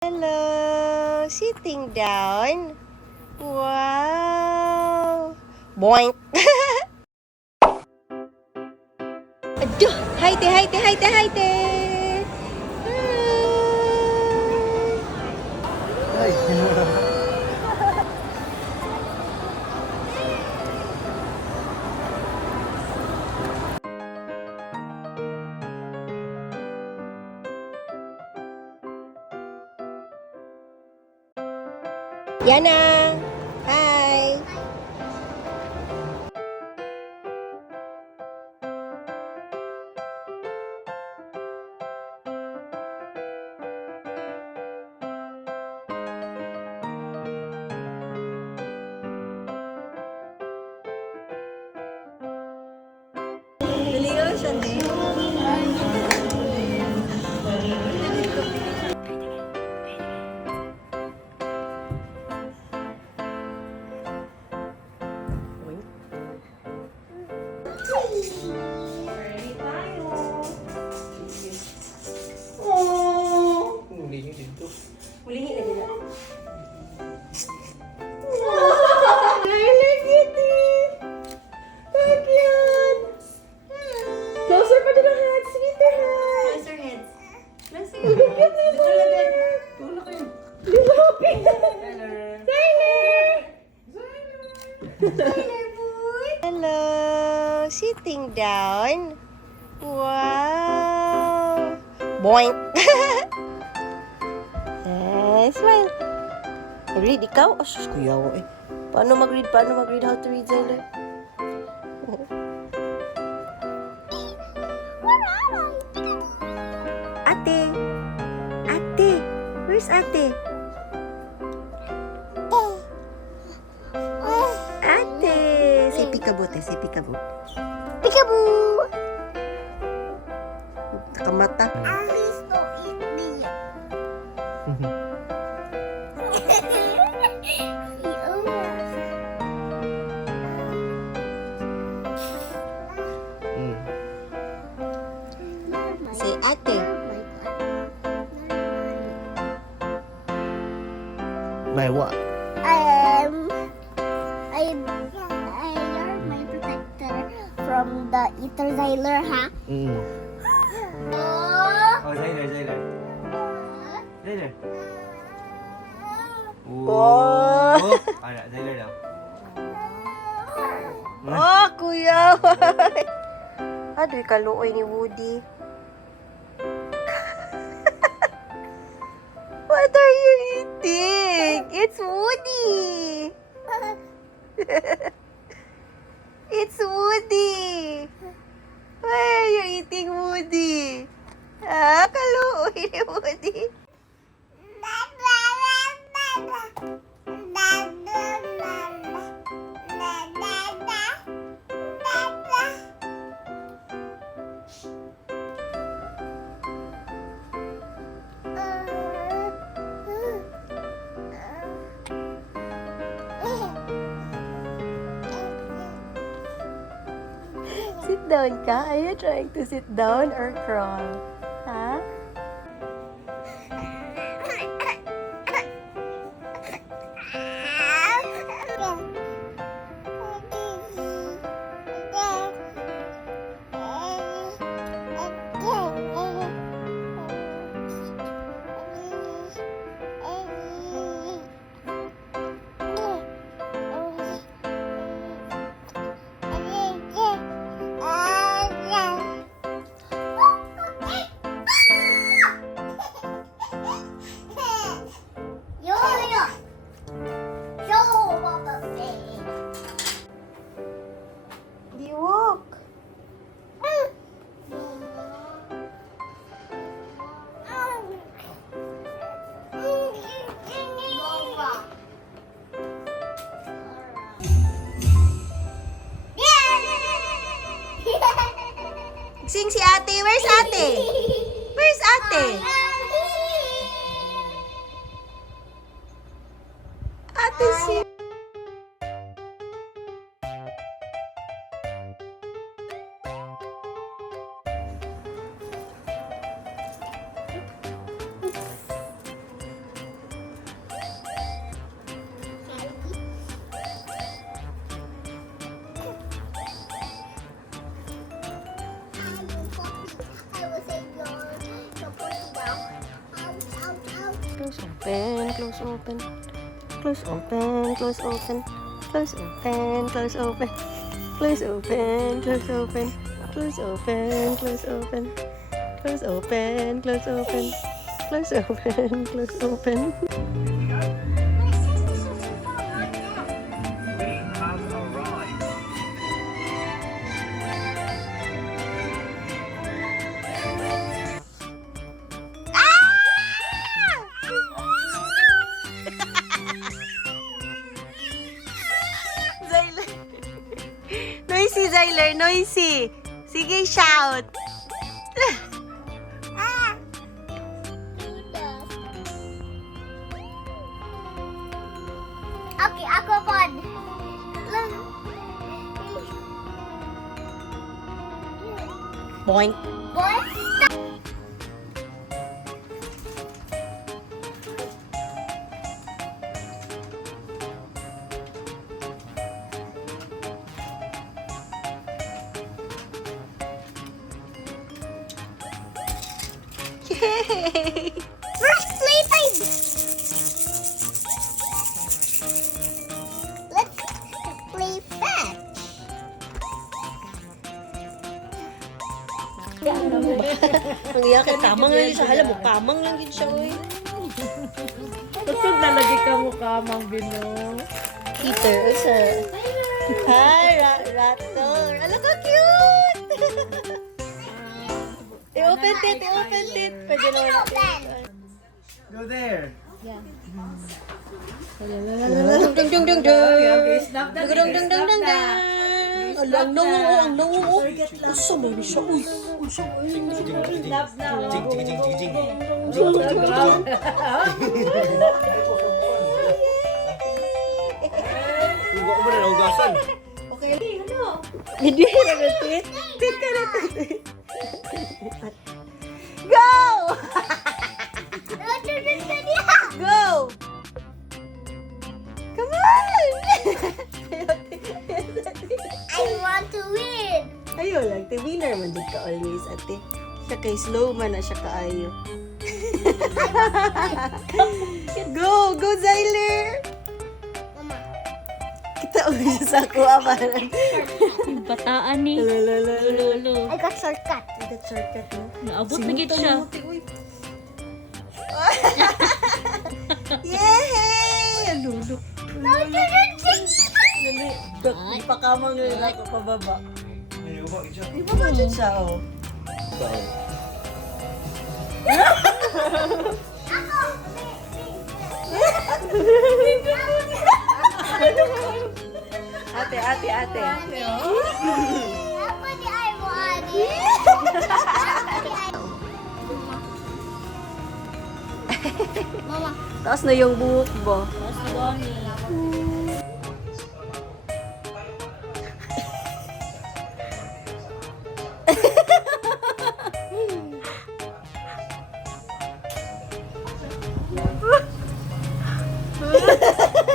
Hello, sitting down. Wow. Boink. Aduh, hai te. Hai. Yana, hai. Naligaw siya din. Ready tayo. Oh! Hulihin dito. Hulihin na dila. I like it! So cute! Closer pa din ang head. Sige, head. Closer heads. Closer Look at heads. this. Tulak kayo. Lilapit. Xyler boy. Hello, sitting down. Wow. Boink. Smile. Read ikaw? Asus, kuyaw eh. Paano mag-read? How to read, Xyler? Ate. Where's ate? Ate. Say peekaboo, say peekaboo. Peekaboo! Nakamata. Please don't eat me. Say ate. By what? I learned my protector from the eater Xyler, ha? Oh, Xyler. Oh. Ada, Xyler daw. Oh, kuya. Aduh, kaluoy ni Woody. What are you eating? It's Woody. It's Woody. Why are you eating Woody? Ah, kaluoy ni Woody. Sit down ka? Are you trying to sit down or crawl? Huh? Di walk. Sing si ate. Where's ate? Where's ate? Ate si... close open, close open, close open, close open, close open, close open, close open, close open, close open, close open, close open, close open, close open, close open. Noisy, Xyler, noisy. Sige, shout. Okay, ako pod. Boink. Boy, Yay! first playtime. Let's play fetch. Ang iyakan, kamang lang yun siya. Hala mo, kamang lang yun siya, uy. Tutog na lagi ka mukha, Mang Bino. Peter, sir. Hi, Raptor. Ala ka cute! I-open it, i-open it. Pwede na wala. Go there. Dung dung dung dung dung. Snap na. Dung dung dung dung dung. Ala, ang nangungo, ang nangungo. Usa mo ni siya, uy. Snap na. Jing, jing, jing, jing, jing. Huwag ko ba na naugasan? Okay. Hindi na natin. Tit ka na tit. Go! Go! Come on! I want to win. Ayaw lang, te winner man dito ka always, ate. Siya kay slow man na siya kaayo. Go! Go, Xyler! Mama. Kita ulit siya sa kuha parang. Bataan ni. Lalalala. Lolo. I got shortcut. That shortcut mo. Naabot na gid siya. Yay! Lulu. Dali, pakamang yun ako pababa. Hindi ko ba ito? Di ba ba dyan siya, oh? Ate. Apa ni I want? Mama. Taas na yung buhok ba? Mas gani.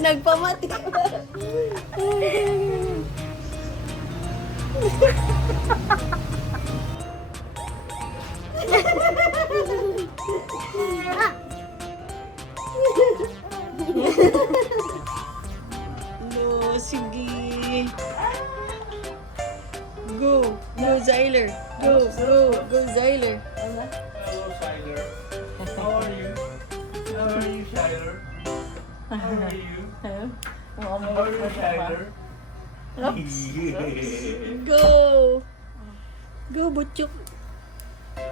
Nagpamati. No, sige. Go, Xyler. Go, Xyler. Hello, Xyler. How are you? How are you, Xyler? How are you? How are you, Xyler? Go. Go, Butchok.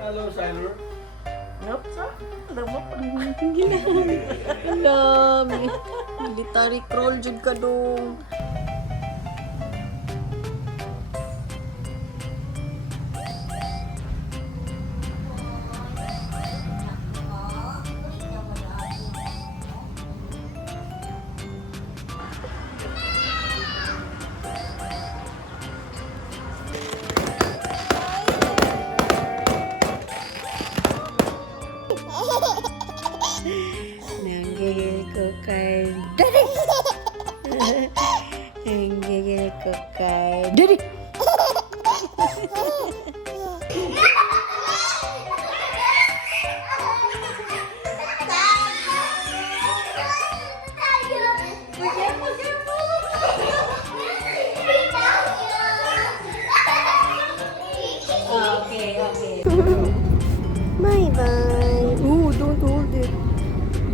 Hello, Xyler. Alam. Military crawl jud ka dong. Nanggigil ko kay Daddy. Nanggigil ko kay Daddy.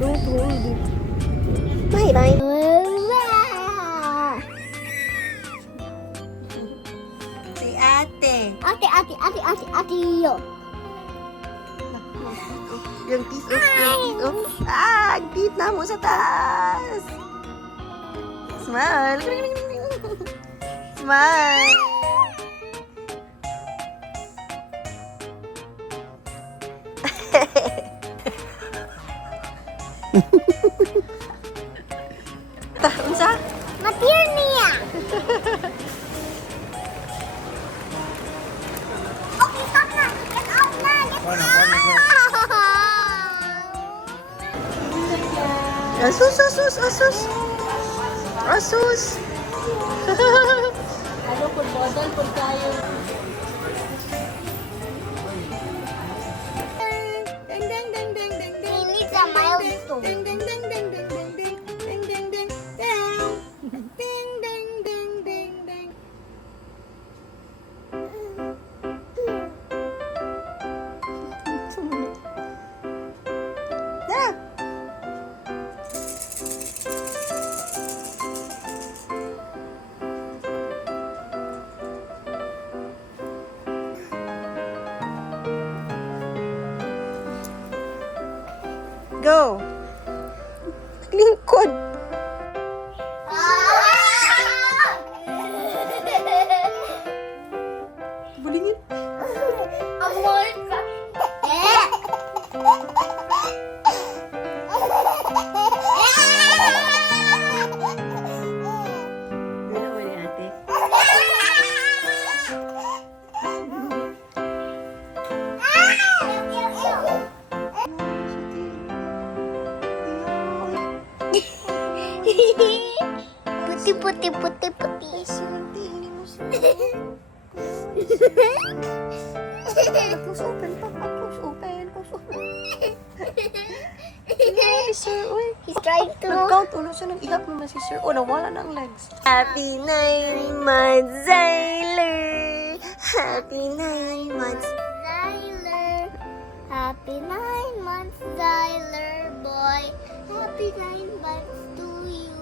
Don't hold it. Bye-bye. Si ate. Ate, yo. Yung teeth off, yung teeth off. Ah, ang teeth na mo sa taas. Smile. Smile. Unsa? Matir niya. Okay, stop na. Get out na. Get out. Asus, asus, asus. Asus. Ano po, model po tayo. Ding ding ding ding ding He ding. needs a milestone. Ding ding ding ding ding ding ding. Ding ding ding ding. Ding ding ding ding ding. Na. Go. Lingkod. Bulingin. Amor ka. Ano ba ni ate? Puti. Close open, papa. Close open. Close open. Ay, sir, uy. He's trying to. Nag-count. Uno siya, nag-ihap naman si sir. O, nawala na ang legs. Happy 9 months, Xyler. Happy 9 months. Xyler. Happy 9 months, Xyler boy. Happy 9 months to you.